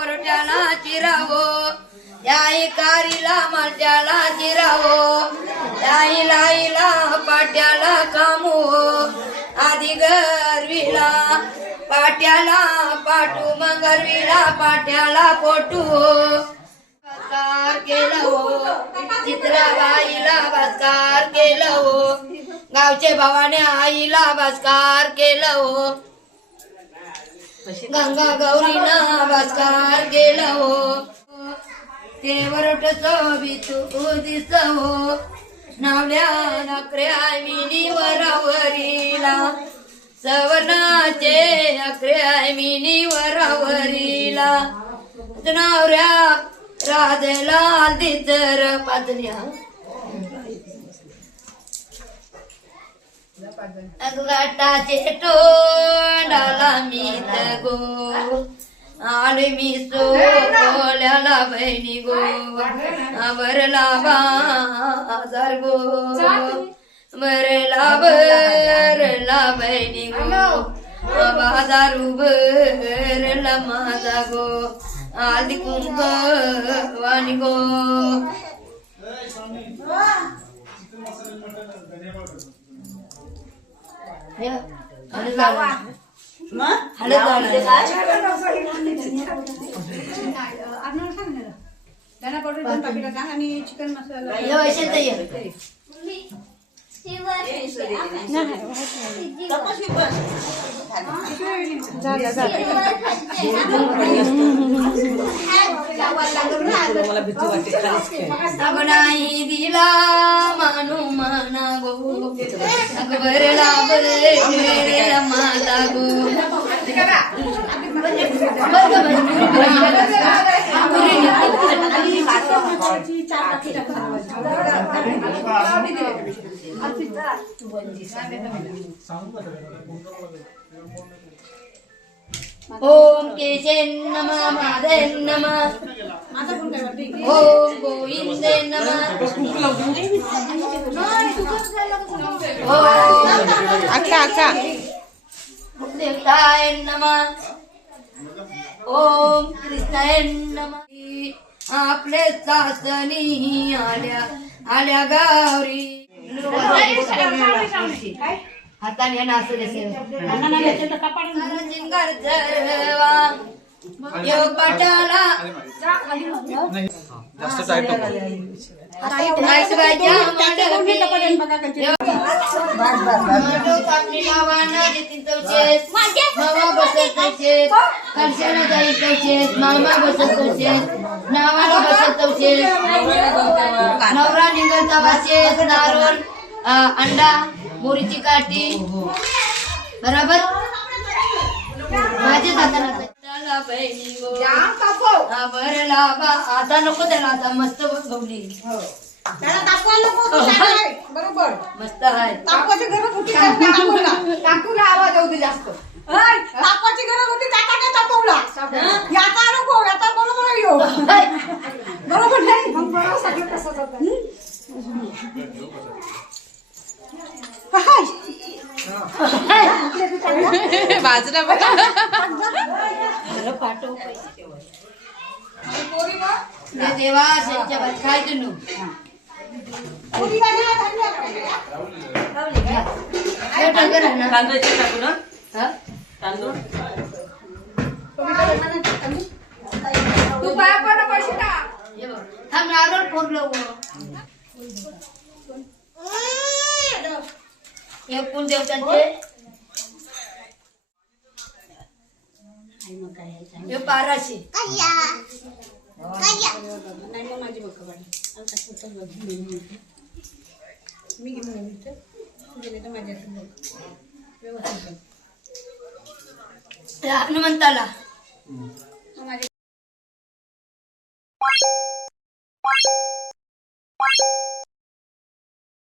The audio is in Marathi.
वरट्याला चिरावो याई कारीला माट्याला चिरावो याई लाईला पाट्याला कामो आधी गरवीला पाट्याला पाटू मग गरवीला पाट्याला पोटू बसकार केलं हो चित्राबाईला बसकार केलं हो गावचे भावाने आईला बसकार केलं हो गंगा गौरीनं बसकार केलं हो ते वरटचं बितू दिस हो नावल्या नकऱ्या मिनी वरावरीला सवनाचे अकऱ्या मिनी वरावरीला नवऱ्या राधेला दितर पातल्या गाटाचे तोंडाला मीत गो आले मी सोल्याला बहिणी गो भरला बाजार गो भरला बहिणी गो बाजार भरला माझा गो आदि कुंभ वाणी गो चिकन मसाला नाही दिला मानू माना गो भरला भरला माझा गो ओम केशेन नमः माधेन नमः ओम गोविंदेन नमः ओम देवताय नमः ओम कृष्णाय नमः आपले सासनी आल्या आल्या गावरी हाताने नाचू जिंगर जरवा योग पाटाला मामा बसत नावाला बसत नवरा निघता वाचेस नारोल अंडा मोरीची काठी बराबर माझ्या हाताला बहिणी भरला बा आता नको त्याला आता मस्त गवली बरोबर मस्त आहे तापाची गरज होती टाकूला आवाज होती जास्त तापाची गरज होती टाका तापवला याचा नको याचा बरोबर येऊ बरोबर नाही मग बरोबर सगळं तसंच होतं बाजूला पाठव देवा त्यांच्या काय तू तू पाया पड पैसे का थांब नारळ फोडलं एक कोण देवतांचे पाराशे मी माझ्या हनुमंताला